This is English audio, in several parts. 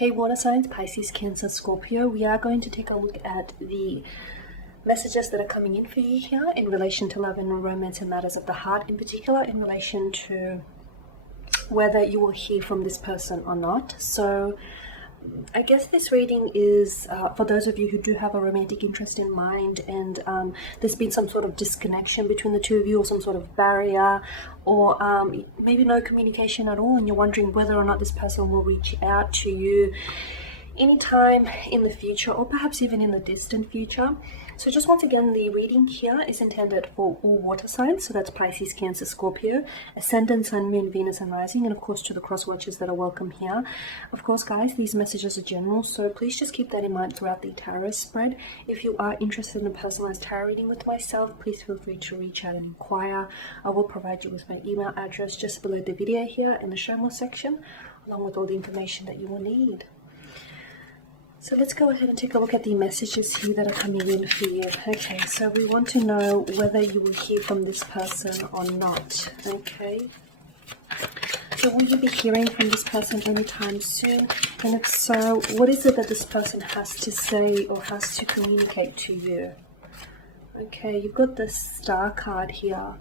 Hey water signs, Pisces, Cancer, Scorpio, we are going to take a look at the messages that are coming in for you here in relation to love and romance and matters of the heart, in particular in relation to whether you will hear from this person or not. So I guess this reading is for those of you who do have a romantic interest in mind, and there's been some sort of disconnection between the two of you, or some sort of barrier, or maybe no communication at all, and you're wondering whether or not this person will reach out to you anytime in the future, or perhaps even in the distant future. So just once again, the reading here is intended for all water signs, so that's Pisces, Cancer, Scorpio, Ascendant, Sun, Moon, Venus and Rising, and of course to the cross watchers that are welcome here. Of course guys, these messages are general, so please just keep that in mind throughout the tarot spread. If you are interested in a personalized tarot reading with myself, please feel free to reach out and inquire. I will provide you with my email address just below the video here in the show more section, along with all the information that you will need. So let's go ahead and take a look at the messages here that are coming in for you. Okay, so we want to know whether you will hear from this person or not. Okay, so will you be hearing from this person anytime soon? And if so, what is it that this person has to say or has to communicate to you? Okay, you've got the Star card here.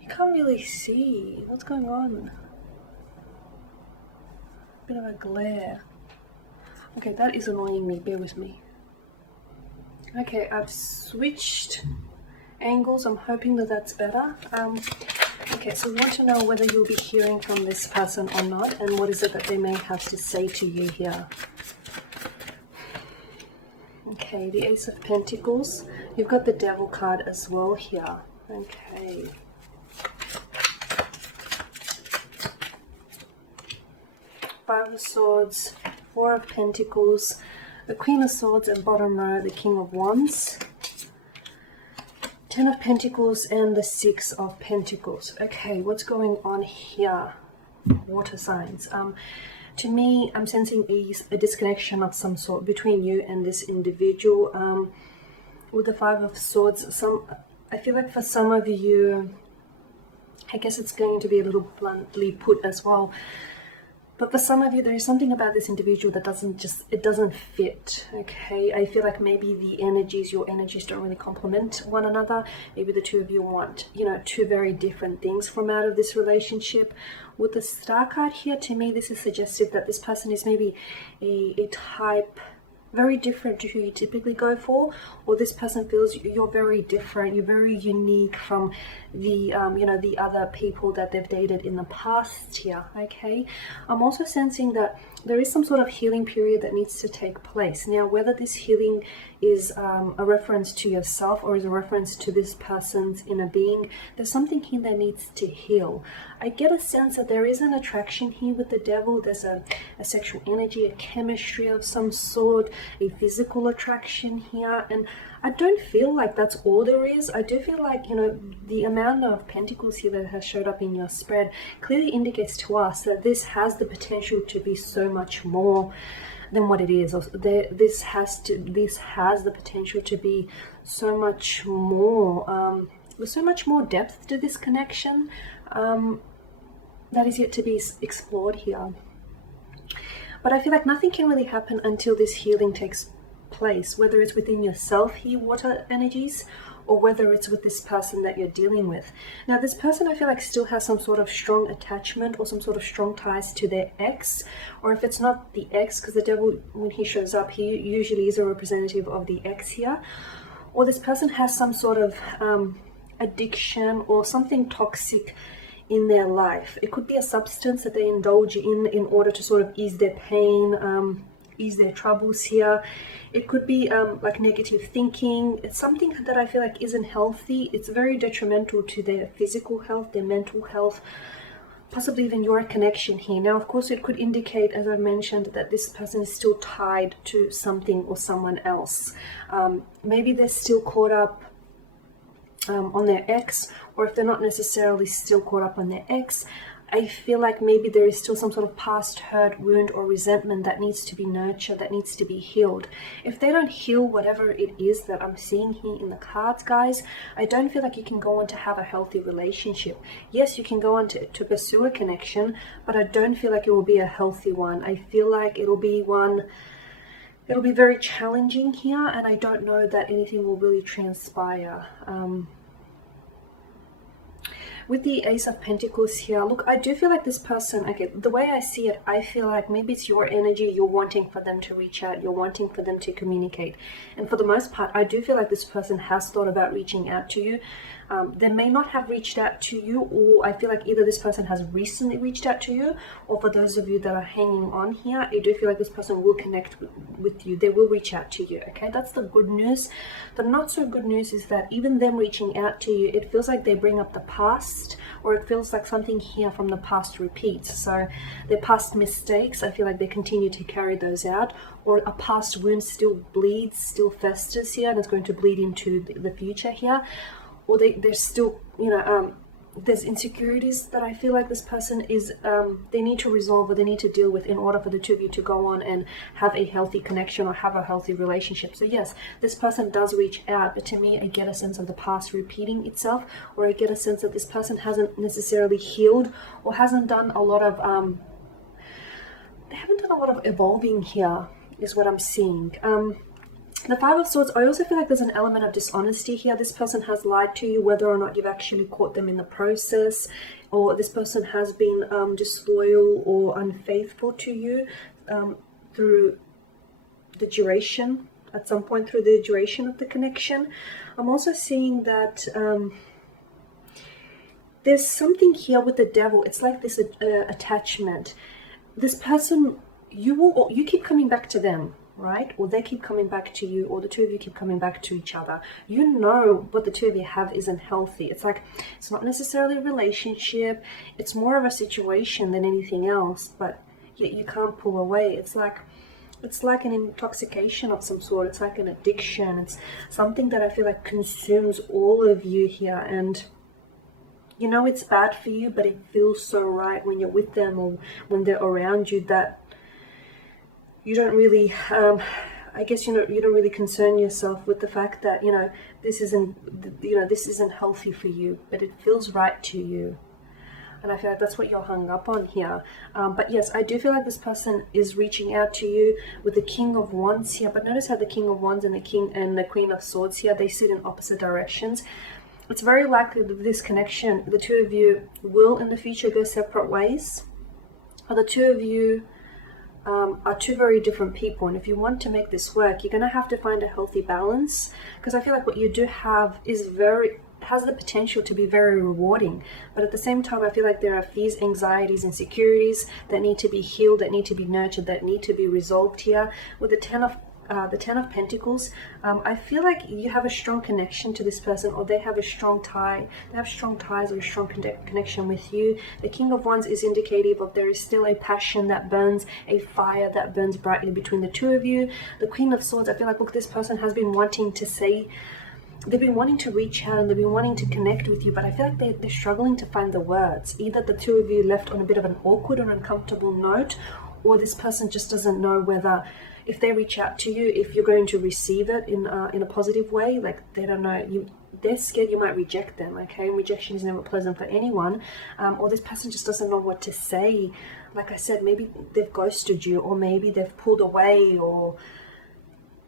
You can't really see what's going on. Bit of a glare. Okay, that is annoying me, bear with me. Okay, I've switched angles, I'm hoping that that's better. Okay, so we want to know whether you'll be hearing from this person or not, and what is it that they may have to say to you here. Okay, the Ace of Pentacles. You've got the Devil card as well here. Okay. Five of Swords, Four of Pentacles, the Queen of Swords, and bottom row, the King of Wands, Ten of Pentacles, and the Six of Pentacles. Okay, what's going on here, water signs? To me, I'm sensing a disconnection of some sort between you and this individual. With the Five of Swords, I feel like for some of you, I guess it's going to be a little bluntly put as well, but for some of you, there is something about this individual that doesn't fit, okay? I feel like maybe your energies don't really complement one another. Maybe the two of you want, two very different things from out of this relationship. With the Star card here, to me, this is suggestive that this person is maybe a type very different to who you typically go for, or this person feels you're very different, you're very unique from the the other people that they've dated in the past here. Okay, I'm also sensing that there is some sort of healing period that needs to take place. Now, whether this healing is a reference to yourself or is a reference to this person's inner being, there's something here that needs to heal. I get a sense that there is an attraction here with the Devil. There's a sexual energy, a chemistry of some sort, a physical attraction here, and I don't feel like that's all there is. I do feel like, the amount of Pentacles here that has showed up in your spread clearly indicates to us that this has the potential to be so much more than what it is. This has the potential to be so much more, with so much more depth to this connection that is yet to be explored here. But I feel like nothing can really happen until this healing takes place, whether it's within yourself here, water energies, or whether it's with this person that you're dealing with. Now, this person, I feel like, still has some sort of strong attachment or some sort of strong ties to their ex, or if it's not the ex, because the Devil, when he shows up, he usually is a representative of the ex here, or this person has some sort of addiction or something toxic in their life. It could be a substance that they indulge in order to sort of ease their pain, ease their troubles here. It could be like negative thinking. It's something that I feel like isn't healthy. It's very detrimental to their physical health, their mental health, possibly even your connection here. Now, of course, it could indicate, as I mentioned, that this person is still tied to something or someone else. Maybe they're still caught up on their ex, or if they're not necessarily still caught up on their ex, I feel like maybe there is still some sort of past hurt, wound, or resentment that needs to be nurtured, that needs to be healed. If they don't heal whatever it is that I'm seeing here in the cards, guys, I don't feel like you can go on to have a healthy relationship. Yes, you can go on to pursue a connection, but I don't feel like it will be a healthy one. I feel like it'll be very challenging here, and I don't know that anything will really transpire. With the Ace of Pentacles here, look, I do feel like this person, okay, the way I see it, I feel like maybe it's your energy, you're wanting for them to reach out, you're wanting for them to communicate. And for the most part, I do feel like this person has thought about reaching out to you. They may not have reached out to you, or I feel like either this person has recently reached out to you, or for those of you that are hanging on here, I do feel like this person will connect with you. They will reach out to you, okay? That's the good news. The not so good news is that even them reaching out to you, it feels like they bring up the past, or it feels like something here from the past repeats. So their past mistakes, I feel like they continue to carry those out, or a past wound still bleeds, still festers here, and it's going to bleed into the future here. Or there's still, there's insecurities that I feel like this person is, they need to resolve, or they need to deal with in order for the two of you to go on and have a healthy connection or have a healthy relationship. So yes, this person does reach out, but to me, I get a sense of the past repeating itself, or I get a sense that this person hasn't necessarily healed, or hasn't done a lot of, they haven't done a lot of evolving here, is what I'm seeing. The Five of Swords, I also feel like there's an element of dishonesty here. This person has lied to you, whether or not you've actually caught them in the process, or this person has been disloyal or unfaithful to you through the duration, at some point through the duration of the connection. I'm also seeing that there's something here with the Devil. It's like this attachment. This person, you keep coming back to them, right? Or they keep coming back to you, or the two of you keep coming back to each other. You know what the two of you have isn't healthy. It's like, it's not necessarily a relationship, it's more of a situation than anything else, but yet you can't pull away. It's like an intoxication of some sort. It's like an addiction. It's something that I feel like consumes all of you here, and you know it's bad for you, but it feels so right when you're with them or when they're around you, that you don't really, I guess, you don't really concern yourself with the fact that, this isn't healthy for you, but it feels right to you. And I feel like that's what you're hung up on here. But yes, I do feel like this person is reaching out to you with the King of Wands here. But notice how the King of Wands and the Queen of Swords here, they sit in opposite directions. It's very likely that this connection, the two of you will in the future go separate ways. Or the two of you are two very different people, and if you want to make this work, you're going to have to find a healthy balance, because I feel like what you do have has the potential to be very rewarding, but at the same time I feel like there are fears, anxieties, insecurities that need to be healed, that need to be nurtured, that need to be resolved here. With the Ten of Pentacles, I feel like you have a strong connection to this person, or they have a strong tie. They have strong ties or a strong connection with you. The King of Wands is indicative of there is still a passion that burns, a fire that burns brightly between the two of you. The Queen of Swords, I feel like, look, this person has been wanting to say, they've been wanting to reach out and they've been wanting to connect with you, but I feel like they're struggling to find the words. Either the two of you left on a bit of an awkward or uncomfortable note, or this person just doesn't know whether, if they reach out to you, if you're going to receive it in a positive way. Like, they don't know, they're scared you might reject them, okay? And rejection is never pleasant for anyone. Or this person just doesn't know what to say. Like I said, maybe they've ghosted you, or maybe they've pulled away, or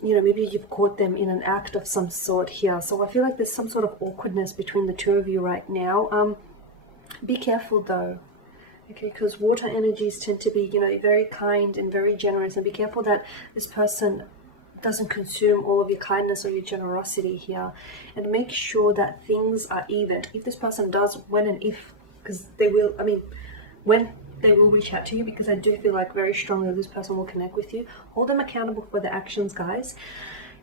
maybe you've caught them in an act of some sort here. So I feel like there's some sort of awkwardness between the two of you right now. Be careful though. Okay, because water energies tend to be, very kind and very generous, and be careful that this person doesn't consume all of your kindness or your generosity here, and make sure that things are even. If this person does, when they will reach out to you, because I do feel like very strongly this person will connect with you. Hold them accountable for their actions, guys.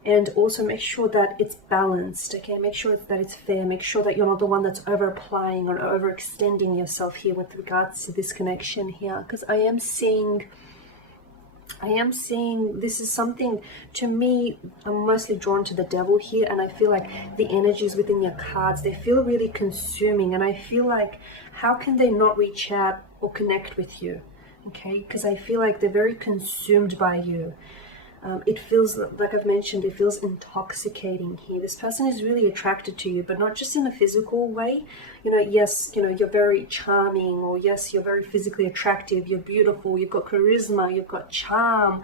And also make sure that it's balanced, okay? Make sure that it's fair. Make sure that you're not the one that's over-applying or overextending yourself here with regards to this connection here. Because I am seeing I am seeing this is something, to me, I'm mostly drawn to the devil here, and I feel like the energies within your cards, they feel really consuming, and I feel like, how can they not reach out or connect with you? Okay, because I feel like they're very consumed by you. It feels, like I've mentioned, it feels intoxicating here. This person is really attracted to you, but not just in a physical way. You know, yes, you know, you're very charming, or yes, you're very physically attractive, you're beautiful, you've got charisma, you've got charm.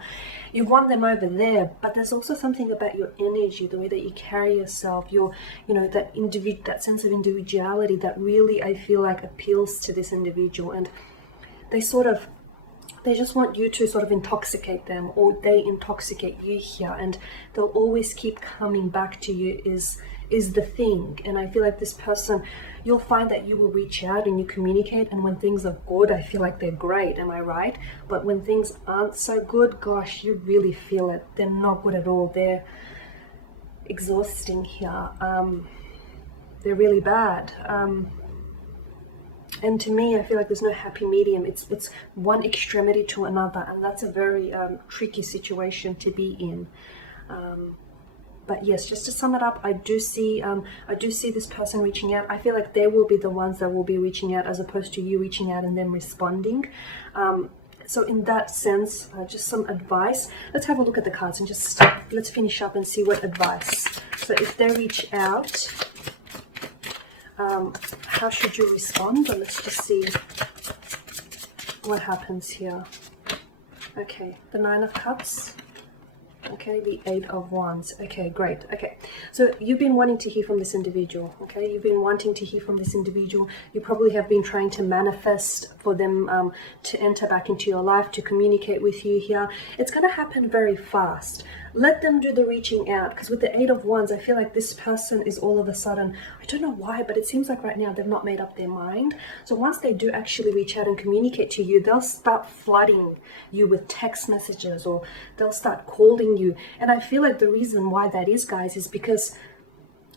You want them over there, but there's also something about your energy, the way that you carry yourself, your, you know, that sense of individuality that really, I feel like, appeals to this individual. And they just want you to sort of intoxicate them, or they intoxicate you here, and they'll always keep coming back to you is the thing. And I feel like this person, you'll find that you will reach out and you communicate, and when things are good, I feel like they're great, am I right? But when things aren't so good, gosh, you really feel it. They're not good at all. They're exhausting here. They're really bad. And to me, I feel like there's no happy medium. It's one extremity to another, and that's a very tricky situation to be in. But yes, just to sum it up, I do see this person reaching out. I feel like they will be the ones that will be reaching out, as opposed to you reaching out and them responding. So in that sense, just some advice. Let's have a look at the cards and just let's finish up and see what advice. So if they reach out, how should you respond? But let's just see what happens here. Okay, the Nine of Cups. Okay, the Eight of Wands. Okay, great. Okay, so you've been wanting to hear from this individual. Okay, you've been wanting to hear from this individual. You probably have been trying to manifest for them to enter back into your life, to communicate with you here. It's going to happen very fast. Let them do the reaching out, because with the Eight of Wands, I feel like this person is all of a sudden, I don't know why, but it seems like right now they've not made up their mind. So once they do actually reach out and communicate to you, they'll start flooding you with text messages, or they'll start calling you. And I feel like the reason why that is, guys, is because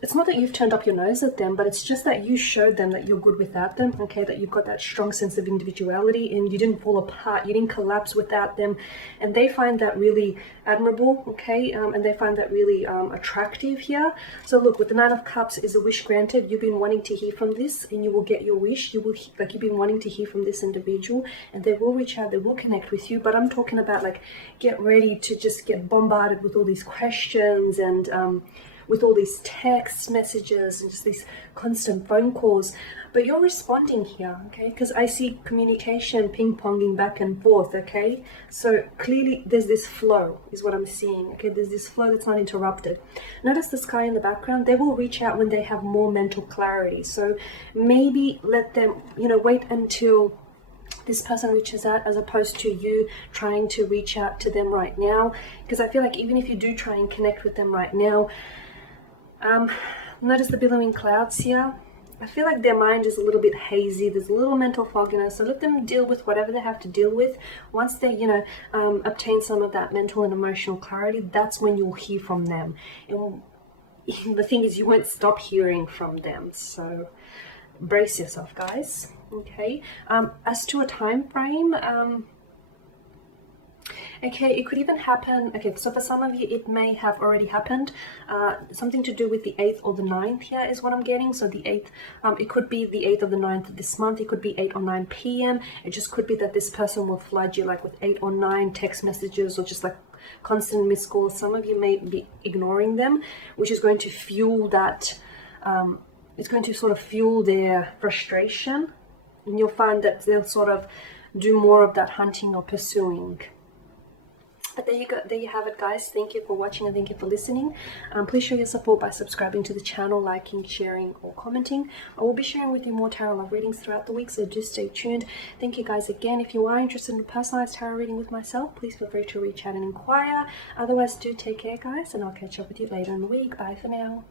it's not that you've turned up your nose at them, but it's just that you showed them that you're good without them, okay, that you've got that strong sense of individuality, and you didn't fall apart, you didn't collapse without them, and they find that really admirable, okay, and they find that really attractive here. So look, with the Nine of Cups is a wish granted. You've been wanting to hear from this, and you will get your wish. You will, like, you've been wanting to hear from this individual, and they will reach out, they will connect with you. But I'm talking about, like, get ready to just get bombarded with all these questions, and with all these text messages and just these constant phone calls. But you're responding here, okay? Because I see communication ping-ponging back and forth, okay? So clearly there's this flow, is what I'm seeing, okay? There's this flow that's not interrupted. Notice the sky in the background. They will reach out when they have more mental clarity. So maybe let them, you know, wait until this person reaches out, as opposed to you trying to reach out to them right now. Because I feel like even if you do try and connect with them right now, notice the billowing clouds here. I feel like their mind is a little bit hazy. There's a little mental fogginess. So let them deal with whatever they have to deal with. Once they, you know, obtain some of that mental and emotional clarity, that's when you'll hear from them. And the thing is, you won't stop hearing from them. So brace yourself, guys. Okay. As to a time frame, okay, it could even happen. Okay, so for some of you, it may have already happened. Something to do with the 8th or the 9th here is what I'm getting. So the 8th, it could be the 8th or the 9th of this month. It could be 8 or 9 p.m. It just could be that this person will flood you like with 8 or 9 text messages, or just like constant missed calls. Some of you may be ignoring them, which is going to fuel that. It's going to sort of fuel their frustration. And you'll find that they'll sort of do more of that hunting or pursuing. But there you go, there you have it, guys. Thank you for watching and thank you for listening. Please show your support by subscribing to the channel, liking, sharing, or commenting. I will be sharing with you more tarot love readings throughout the week, so do stay tuned. Thank you, guys, again. If you are interested in a personalized tarot reading with myself, please feel free to reach out and inquire. Otherwise, do take care, guys, and I'll catch up with you later in the week. Bye for now.